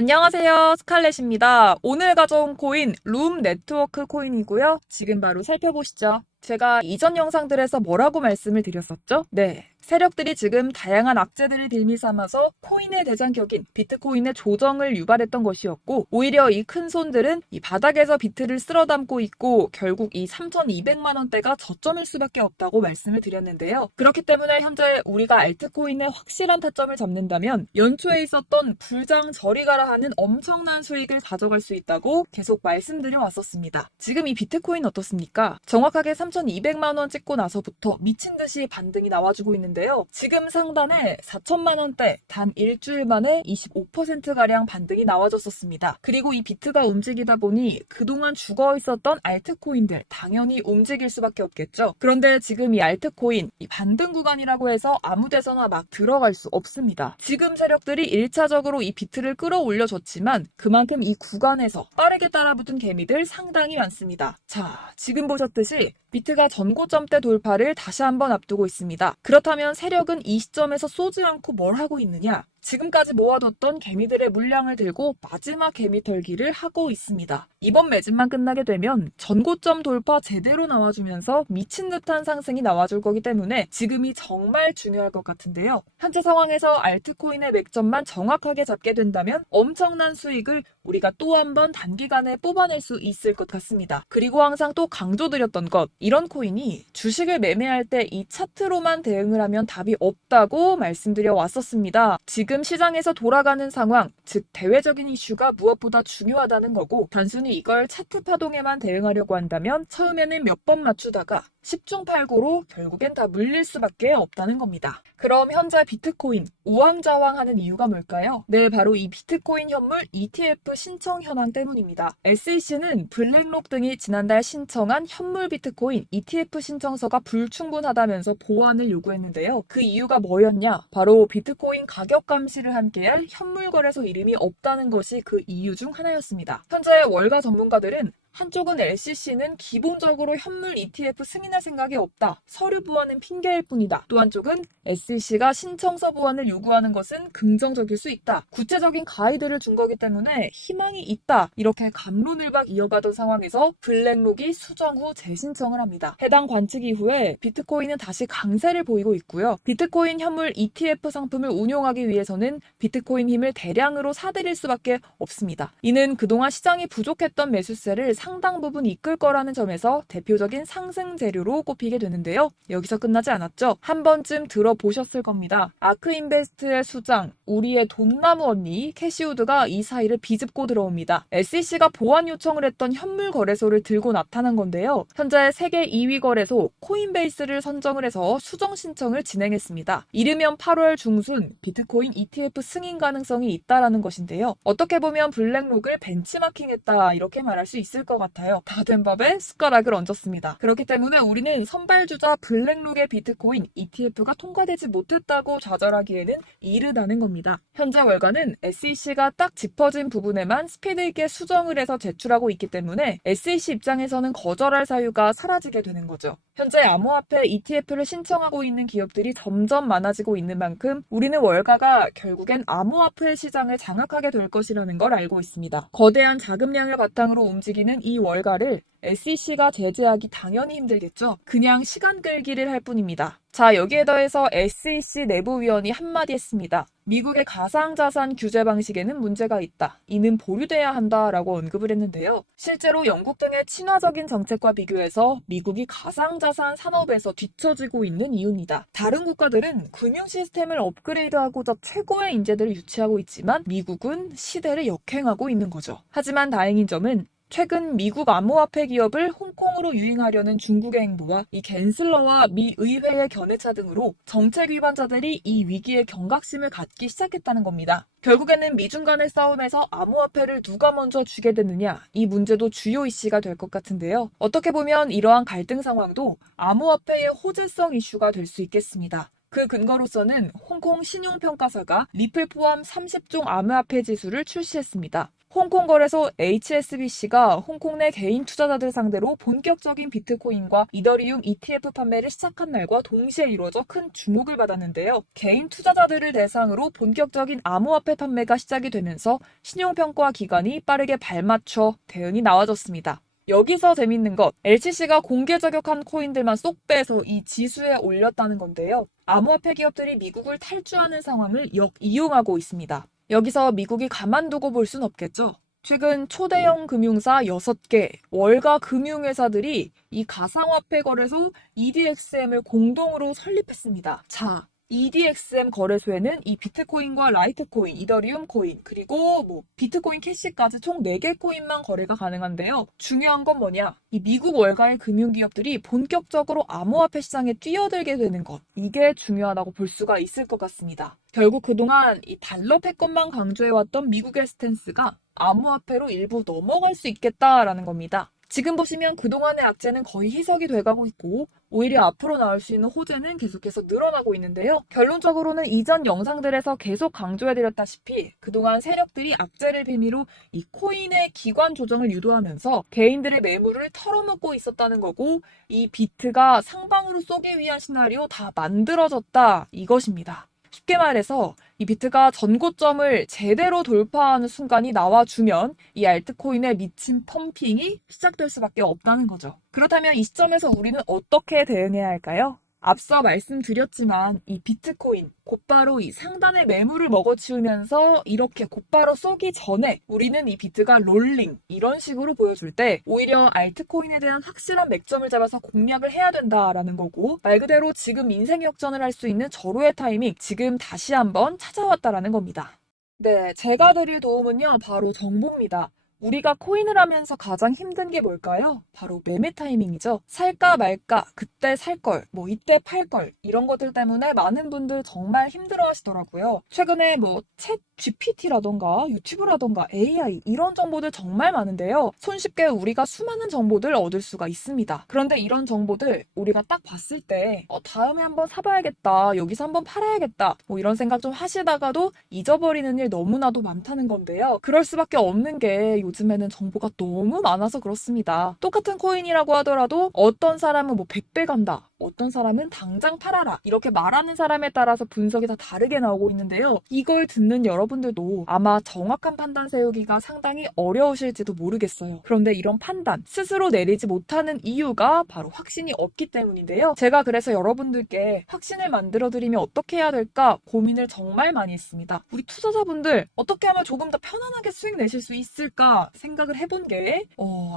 안녕하세요. 스칼렛입니다. 오늘 가져온 코인 룸 네트워크 코인이고요. 지금 바로 살펴보시죠. 제가 이전 영상들에서 뭐라고 말씀을 드렸었죠? 네. 세력들이 지금 다양한 악재들을 빌미 삼아서 코인의 대장격인 비트코인의 조정을 유발했던 것이었고, 오히려 이 큰 손들은 이 바닥에서 비트를 쓸어 담고 있고 결국 이 3,200만 원대가 저점일 수밖에 없다고 말씀을 드렸는데요. 그렇기 때문에 현재 우리가 알트코인의 확실한 타점을 잡는다면 연초에 있었던 불장 저리 가라 하는 엄청난 수익을 가져갈 수 있다고 계속 말씀드려 왔었습니다. 지금 이 비트코인 어떻습니까? 정확하게 3,200만 원 찍고 나서부터 미친 듯이 반등이 나와주고 있는데요. 지금 상단에 4천만 원대 단 일주일 만에 25%가량 반등이 나와줬었습니다. 그리고 이 비트가 움직이다 보니 그동안 죽어 있었던 알트코인들 당연히 움직일 수밖에 없겠죠. 그런데 지금 이 알트코인 이 반등 구간이라고 해서 아무 데서나 막 들어갈 수 없습니다. 지금 세력들이 1차적으로 이 비트를 끌어올려줬지만 그만큼 이 구간에서 빠르게 따라붙은 개미들 상당히 많습니다. 자, 지금 보셨듯이 비트가 전고점대 돌파를 다시 한번 앞두고 있습니다. 그렇다면 세력은 이 시점에서 쏘지 않고 뭘 하고 있느냐? 지금까지 모아뒀던 개미들의 물량을 들고 마지막 개미 털기를 하고 있습니다. 이번 매집만 끝나게 되면 전고점 돌파 제대로 나와주면서 미친 듯한 상승이 나와줄 거기 때문에 지금이 정말 중요할 것 같은데요. 현재 상황에서 알트코인의 맥점만 정확하게 잡게 된다면 엄청난 수익을 우리가 또 한 번 단기간에 뽑아낼 수 있을 것 같습니다. 그리고 항상 또 강조드렸던 것, 이런 코인이 주식을 매매할 때 이 차트로만 대응을 하면 답이 없다고 말씀드려 왔었습니다. 지금 시장에서 돌아가는 상황, 즉 대외적인 이슈가 무엇보다 중요하다는 거고, 단순히 이걸 차트 파동에만 대응하려고 한다면 처음에는 몇 번 맞추다가 10중 8구로 결국엔 다 물릴 수밖에 없다는 겁니다. 그럼 현재 비트코인 우왕좌왕하는 이유가 뭘까요? 네, 바로 이 비트코인 현물 ETF 신청 현황 때문입니다. SEC는 블랙록 등이 지난달 신청한 현물 비트코인 ETF 신청서가 불충분하다면서 보완을 요구했는데요. 그 이유가 뭐였냐? 바로 비트코인 가격 감시를 함께할 현물 거래소 이름이 없다는 것이 그 이유 중 하나였습니다. 현재 월가 전문가들은 한쪽은 SEC는 기본적으로 현물 ETF 승인할 생각이 없다. 서류 보완은 핑계일 뿐이다. 또 한쪽은 SEC가 신청서 보완을 요구하는 것은 긍정적일 수 있다. 구체적인 가이드를 준 거기 때문에 희망이 있다. 이렇게 갑론을 박 이어가던 상황에서 블랙록이 수정 후 재신청을 합니다. 해당 관측 이후에 비트코인은 다시 강세를 보이고 있고요. 비트코인 현물 ETF 상품을 운용하기 위해서는 비트코인 힘을 대량으로 사들일 수밖에 없습니다. 이는 그동안 시장이 부족했던 매수세를 상당 부분 이끌 거라는 점에서 대표적인 상승 재료로 꼽히게 되는데요. 여기서 끝나지 않았죠. 한 번쯤 들어보셨을 겁니다. 아크인베스트의 수장, 우리의 돈나무 언니 캐시우드가 이 사이를 비집고 들어옵니다. SEC가 보완 요청을 했던 현물 거래소를 들고 나타난 건데요. 현재 세계 2위 거래소 코인베이스를 선정을 해서 수정 신청을 진행했습니다. 이르면 8월 중순 비트코인 ETF 승인 가능성이 있다라는 것인데요. 어떻게 보면 블랙록을 벤치마킹했다 이렇게 말할 수 있을 것 같아요. 다 된 밥에 숟가락을 얹었습니다. 그렇기 때문에 우리는 선발주자 블랙록의 비트코인 ETF가 통과되지 못했다고 좌절하기에는 이르다는 겁니다. 현재 월가는 SEC가 딱 짚어진 부분에만 스피드 있게 수정을 해서 제출하고 있기 때문에 SEC 입장에서는 거절할 사유가 사라지게 되는 거죠. 현재 암호화폐 ETF를 신청하고 있는 기업들이 점점 많아지고 있는 만큼 우리는 월가가 결국엔 암호화폐 시장을 장악하게 될 것이라는 걸 알고 있습니다. 거대한 자금량을 바탕으로 움직이는 이 월가를 SEC가 제재하기 당연히 힘들겠죠. 그냥 시간 끌기를 할 뿐입니다. 자, 여기에 더해서 SEC 내부위원이 한마디 했습니다. 미국의 가상자산 규제 방식에는 문제가 있다. 이는 보류돼야 한다라고 언급을 했는데요. 실제로 영국 등의 친화적인 정책과 비교해서 미국이 가상자산 산업에서 뒤처지고 있는 이유입니다. 다른 국가들은 금융 시스템을 업그레이드하고자 최고의 인재들을 유치하고 있지만 미국은 시대를 역행하고 있는 거죠. 하지만 다행인 점은 최근 미국 암호화폐 기업을 홍콩으로 유인하려는 중국의 행보와 이 갠슬러와 미 의회의 견해차 등으로 정책 위반자들이 이 위기에 경각심을 갖기 시작했다는 겁니다. 결국에는 미중 간의 싸움에서 암호화폐를 누가 먼저 주게 되느냐, 이 문제도 주요 이슈가 될 것 같은데요. 어떻게 보면 이러한 갈등 상황도 암호화폐의 호재성 이슈가 될 수 있겠습니다. 그 근거로서는 홍콩 신용평가사가 리플 포함 30종 암호화폐 지수를 출시했습니다. 홍콩 거래소 HSBC가 홍콩 내 개인 투자자들 상대로 본격적인 비트코인과 이더리움 ETF 판매를 시작한 날과 동시에 이루어져 큰 주목을 받았는데요. 개인 투자자들을 대상으로 본격적인 암호화폐 판매가 시작이 되면서 신용평가 기관이 빠르게 발맞춰 대응이 나와줬습니다. 여기서 재밌는 것, LCC가 공개 저격한 코인들만 쏙 빼서 이 지수에 올렸다는 건데요. 암호화폐 기업들이 미국을 탈주하는 상황을 역이용하고 있습니다. 여기서 미국이 가만두고 볼 순 없겠죠. 최근 초대형 금융사 6개, 월가 금융회사들이 이 가상화폐 거래소 EDXM을 공동으로 설립했습니다. 자, EDXM 거래소에는 이 비트코인과 라이트코인, 이더리움 코인, 그리고 비트코인 캐시까지 총 4개 코인만 거래가 가능한데요. 중요한 건 뭐냐? 이 미국 월가의 금융기업들이 본격적으로 암호화폐 시장에 뛰어들게 되는 것. 이게 중요하다고 볼 수가 있을 것 같습니다. 결국 그동안 이 달러 패권만 강조해왔던 미국의 스탠스가 암호화폐로 일부 넘어갈 수 있겠다라는 겁니다. 지금 보시면 그동안의 악재는 거의 희석이 돼가고 있고 오히려 앞으로 나올 수 있는 호재는 계속해서 늘어나고 있는데요. 결론적으로는 이전 영상들에서 계속 강조해드렸다시피 그동안 세력들이 악재를 빌미로 이 코인의 기관 조정을 유도하면서 개인들의 매물을 털어먹고 있었다는 거고 이 비트가 상방으로 쏘기 위한 시나리오 다 만들어졌다 이것입니다. 쉽게 말해서 이 비트가 전고점을 제대로 돌파하는 순간이 나와주면 이 알트코인에 미친 펌핑이 시작될 수밖에 없다는 거죠. 그렇다면 이 시점에서 우리는 어떻게 대응해야 할까요? 앞서 말씀드렸지만 이 비트코인 곧바로 이 상단의 매물을 먹어치우면서 이렇게 곧바로 쏘기 전에 우리는 이 비트가 롤링 이런 식으로 보여줄 때 오히려 알트코인에 대한 확실한 맥점을 잡아서 공략을 해야 된다라는 거고 말 그대로 지금 인생 역전을 할 수 있는 절호의 타이밍 지금 다시 한번 찾아왔다라는 겁니다. 네, 제가 드릴 도움은요 바로 정보입니다. 우리가 코인을 하면서 가장 힘든 게 뭘까요? 바로 매매 타이밍이죠. 살까 말까, 그때 살 걸, 이때 팔 걸, 이런 것들 때문에 많은 분들 정말 힘들어 하시더라고요. 최근에 챗 GPT라던가 유튜브라던가 AI 이런 정보들 정말 많은데요. 손쉽게 우리가 수많은 정보들 얻을 수가 있습니다. 그런데 이런 정보들 우리가 딱 봤을 때 다음에 한번 사봐야겠다, 여기서 한번 팔아야겠다 이런 생각 좀 하시다가도 잊어버리는 일 너무나도 많다는 건데요. 그럴 수밖에 없는 게 요즘에는 정보가 너무 많아서 그렇습니다. 똑같은 코인이라고 하더라도 어떤 사람은 100배 간다, 어떤 사람은 당장 팔아라 이렇게 말하는 사람에 따라서 분석이 다 다르게 나오고 있는데요. 이걸 듣는 여러분들도 아마 정확한 판단 세우기가 상당히 어려우실지도 모르겠어요. 그런데 이런 판단 스스로 내리지 못하는 이유가 바로 확신이 없기 때문인데요. 제가 그래서 여러분들께 확신을 만들어드리면 어떻게 해야 될까 고민을 정말 많이 했습니다. 우리 투자자분들 어떻게 하면 조금 더 편안하게 수익 내실 수 있을까 생각을 해본 게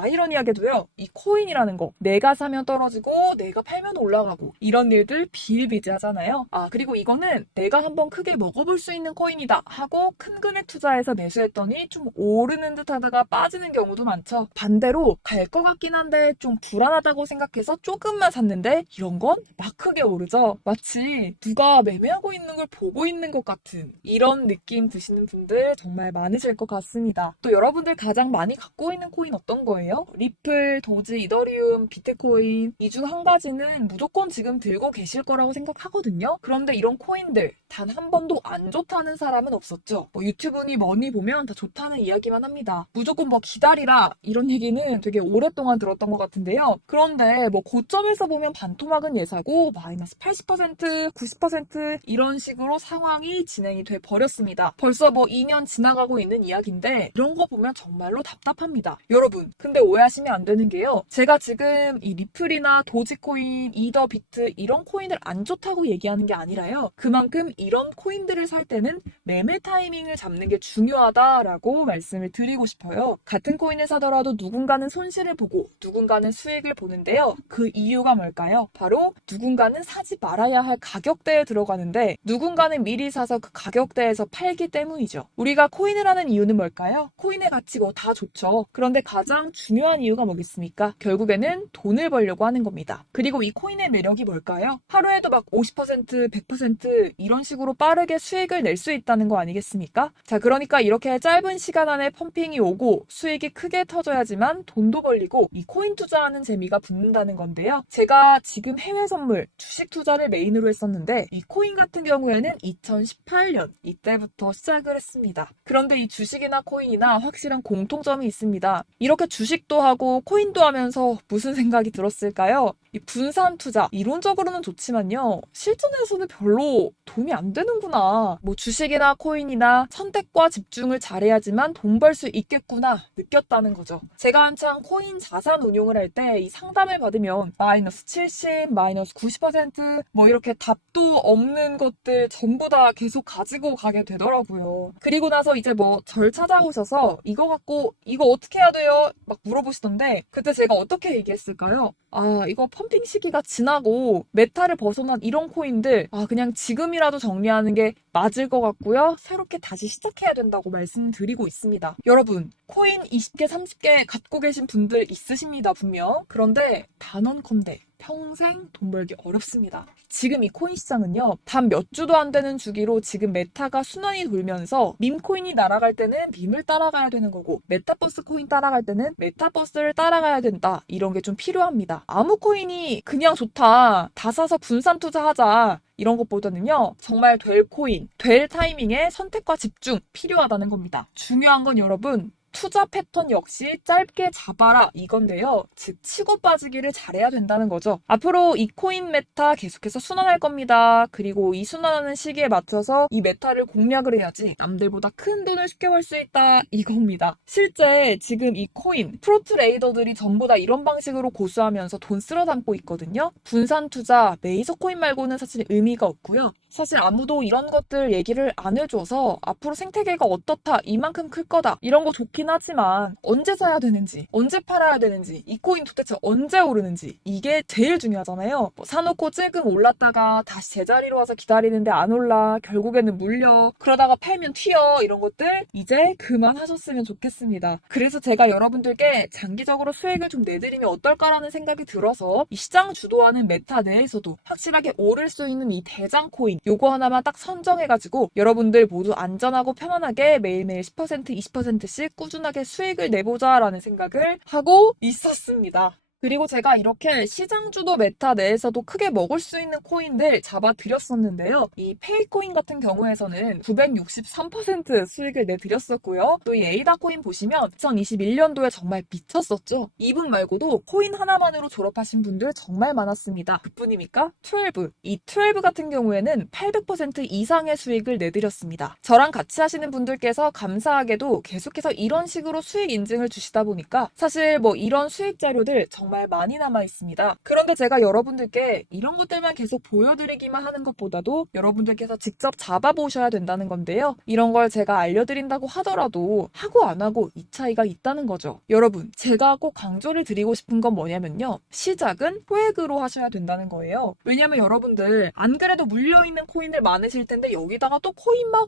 아이러니하게도요. 이 코인이라는 거 내가 사면 떨어지고 내가 팔면 올라가고 이런 일들 비일비재하잖아요. 그리고 이거는 내가 한번 크게 먹어볼 수 있는 코인이다 하고 큰 금액 투자해서 매수했더니 좀 오르는 듯 하다가 빠지는 경우도 많죠. 반대로 갈 것 같긴 한데 좀 불안하다고 생각해서 조금만 샀는데 이런 건 막 크게 오르죠. 마치 누가 매매하고 있는 걸 보고 있는 것 같은 이런 느낌 드시는 분들 정말 많으실 것 같습니다. 또 여러분들 가장 많이 갖고 있는 코인 어떤 거예요? 리플, 도지, 이더리움, 비트코인 이 중 한 가지는 무조건 지금 들고 계실 거라고 생각하거든요. 그런데 이런 코인들 단 한 번도 안 좋다는 사람은 없었죠. 유튜브니 뭐니 보면 다 좋다는 이야기만 합니다. 무조건 기다리라 이런 얘기는 되게 오랫동안 들었던 것 같은데요. 그런데 고점에서 보면 반토막은 예사고 마이너스 80%, 90% 이런 식으로 상황이 진행이 돼 버렸습니다. 벌써 2년 지나가고 있는 이야기인데 이런 거 보면 정말로 답답합니다. 여러분, 근데 오해하시면 안 되는 게요. 제가 지금 이 리플이나 도지코인, 이더 비트 이런 코인들 안 좋다고 얘기하는 게 아니라요. 그만큼 이런 코인들을 살 때는 매매 타이밍을 잡는 게 중요하다라고 말씀을 드리고 싶어요. 같은 코인을 사더라도 누군가는 손실을 보고 누군가는 수익을 보는데요. 그 이유가 뭘까요? 바로 누군가는 사지 말아야 할 가격대에 들어가는데 누군가는 미리 사서 그 가격대에서 팔기 때문이죠. 우리가 코인을 하는 이유는 뭘까요? 코인의 가치 다 좋죠. 그런데 가장 중요한 이유가 뭐겠습니까? 결국에는 돈을 벌려고 하는 겁니다. 그리고 이 코인의 매력이 뭘까요? 하루에도 50%, 100% 이런 식으로 빠르게 수익을 낼 수 있다는 거 아니겠습니까? 아니겠습니까? 자, 그러니까 이렇게 짧은 시간 안에 펌핑이 오고 수익이 크게 터져야지만 돈도 벌리고 이 코인 투자하는 재미가 붙는다는 건데요. 제가 지금 해외 선물, 주식 투자를 메인으로 했었는데 이 코인 같은 경우에는 2018년 이때부터 시작을 했습니다. 그런데 이 주식이나 코인이나 확실한 공통점이 있습니다. 이렇게 주식도 하고 코인도 하면서 무슨 생각이 들었을까요? 이 분산 투자, 이론적으로는 좋지만요. 실전에서는 별로 도움이 안 되는구나. 뭐 주식이나 코인이나 선택과 집중을 잘해야지만 돈 벌 수 있겠구나 느꼈다는 거죠. 제가 한창 코인 자산 운용을 할 때 이 상담을 받으면 마이너스 70, 마이너스 90%뭐 이렇게 답도 없는 것들 전부 다 계속 가지고 가게 되더라고요. 그리고 나서 이제 뭐 절 찾아오셔서 이거 갖고 이거 어떻게 해야 돼요? 막 물어보시던데 그때 제가 어떻게 얘기했을까요? 아, 이거 펌핑 시기가 지나고 메타를 벗어난 이런 코인들 그냥 지금이라도 정리하는 게 맞을 것 같고요. 새롭게 다시 시작해야 된다고 말씀드리고 있습니다. 여러분, 코인 20개, 30개 갖고 계신 분들 있으십니다, 분명. 그런데 단언컨대 평생 돈 벌기 어렵습니다. 지금 이 코인 시장은요, 단 몇 주도 안 되는 주기로 지금 메타가 순환이 돌면서 밈코인이 날아갈 때는 밈을 따라가야 되는 거고 메타버스 코인 따라갈 때는 메타버스를 따라가야 된다. 이런 게 좀 필요합니다. 아무 코인이 그냥 좋다. 다 사서 분산 투자하자. 이런 것보다는요, 정말 될 코인, 될 타이밍에 선택과 집중 필요하다는 겁니다. 중요한 건 여러분, 투자 패턴 역시 짧게 잡아라 이건데요. 즉 치고 빠지기를 잘해야 된다는 거죠. 앞으로 이 코인 메타 계속해서 순환할 겁니다. 그리고 이 순환하는 시기에 맞춰서 이 메타를 공략을 해야지 남들보다 큰 돈을 쉽게 벌 수 있다 이겁니다. 실제 지금 이 코인 프로트레이더들이 전부 다 이런 방식으로 고수하면서 돈 쓸어 담고 있거든요. 분산 투자, 메이저 코인 말고는 사실 의미가 없고요. 사실 아무도 이런 것들 얘기를 안 해줘서 앞으로 생태계가 어떻다, 이만큼 클 거다 이런 거 좋긴 하지만 언제 사야 되는지, 언제 팔아야 되는지, 이 코인 도대체 언제 오르는지 이게 제일 중요하잖아요. 뭐 사놓고 찔끔 올랐다가 다시 제자리로 와서 기다리는데 안 올라, 결국에는 물려, 그러다가 팔면 튀어 이런 것들 이제 그만하셨으면 좋겠습니다. 그래서 제가 여러분들께 장기적으로 수익을 좀 내드리면 어떨까라는 생각이 들어서 이 시장 주도하는 메타 내에서도 확실하게 오를 수 있는 이 대장 코인 요거 하나만 딱 선정해가지고 여러분들 모두 안전하고 편안하게 매일매일 10%, 20%씩 꾸준하게 수익을 내보자라는 생각을 하고 있었습니다. 그리고 제가 이렇게 시장 주도 메타 내에서도 크게 먹을 수 있는 코인들 잡아드렸었는데요. 이 페이코인 같은 경우에서는 963% 수익을 내드렸었고요. 또 이 에이다 코인 보시면 2021년도에 정말 미쳤었죠. 이분 말고도 코인 하나만으로 졸업하신 분들 정말 많았습니다. 그뿐입니까? 12. 이 12 같은 경우에는 800% 이상의 수익을 내드렸습니다. 저랑 같이 하시는 분들께서 감사하게도 계속해서 이런 식으로 수익 인증을 주시다 보니까 사실 뭐 이런 수익 자료들 정말 많이 남아 있습니다. 그런데 제가 여러분들께 이런 것들만 계속 보여드리기만 하는 것보다도 여러분들께서 직접 잡아보셔야 된다는 건데요. 이런 걸 제가 알려드린다고 하더라도 하고 안 하고 이 차이가 있다는 거죠. 여러분, 제가 꼭 강조를 드리고 싶은 건 뭐냐면요. 시작은 소액으로 하셔야 된다는 거예요. 왜냐면 여러분들 안 그래도 물려있는 코인들 많으실 텐데 여기다가 또 코인 막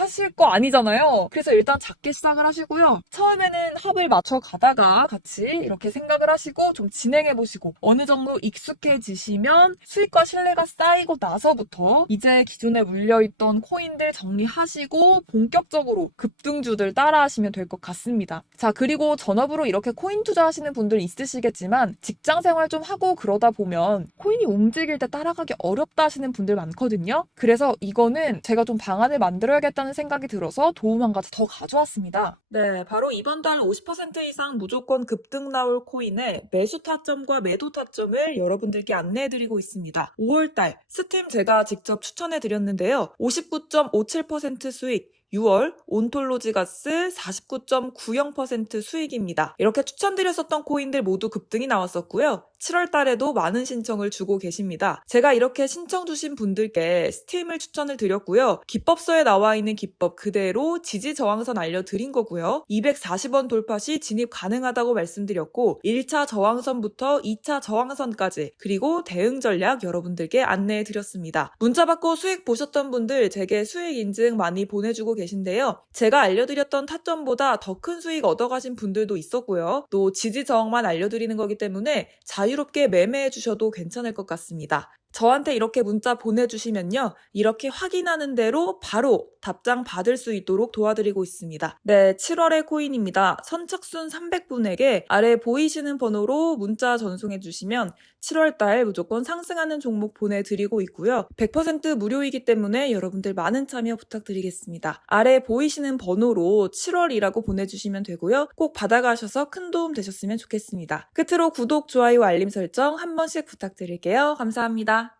하실 거 아니잖아요. 그래서 일단 작게 시작을 하시고요. 처음에는 합을 맞춰 가다가 같이 이렇게 생각을 하시고 좀 진행해보시고 어느 정도 익숙해지시면 수익과 신뢰가 쌓이고 나서부터 이제 기존에 물려있던 코인들 정리하시고 본격적으로 급등주들 따라하시면 될 것 같습니다. 자, 그리고 전업으로 이렇게 코인 투자하시는 분들 있으시겠지만 직장 생활 좀 하고 그러다 보면 코인이 움직일 때 따라가기 어렵다 하시는 분들 많거든요. 그래서 이거는 제가 좀 방안을 만들어야겠다는 생각이 들어서 도움 한 가지 더 가져왔습니다. 네, 바로 이번 달 50% 이상 무조건 급등 나올 코인의 매수 타점과 매도 타점을 여러분들께 안내해드리고 있습니다. 5월달 스팀 제가 직접 추천해드렸는데요. 59.57% 수익, 6월 온톨로지 가스 49.90% 수익입니다. 이렇게 추천드렸었던 코인들 모두 급등이 나왔었고요. 7월 달에도 많은 신청을 주고 계십니다. 제가 이렇게 신청 주신 분들께 스팀을 추천을 드렸고요. 기법서에 나와 있는 기법 그대로 지지 저항선 알려드린 거고요. 240원 돌파 시 진입 가능하다고 말씀드렸고 1차 저항선부터 2차 저항선까지 그리고 대응 전략 여러분들께 안내해 드렸습니다. 문자 받고 수익 보셨던 분들 제게 수익 인증 많이 보내주고 계신데요. 제가 알려드렸던 타점보다 더 큰 수익 얻어가신 분들도 있었고요. 또 지지 저항만 알려드리는 거기 때문에 자유롭게 매매해 주셔도 괜찮을 것 같습니다. 저한테 이렇게 문자 보내주시면요. 이렇게 확인하는 대로 바로 답장 받을 수 있도록 도와드리고 있습니다. 네, 7월의 코인입니다. 선착순 300분에게 아래 보이시는 번호로 문자 전송해주시면 7월달 무조건 상승하는 종목 보내드리고 있고요. 100% 무료이기 때문에 여러분들 많은 참여 부탁드리겠습니다. 아래 보이시는 번호로 7월이라고 보내주시면 되고요. 꼭 받아가셔서 큰 도움 되셨으면 좋겠습니다. 끝으로 구독, 좋아요, 알림 설정 한 번씩 부탁드릴게요. 감사합니다.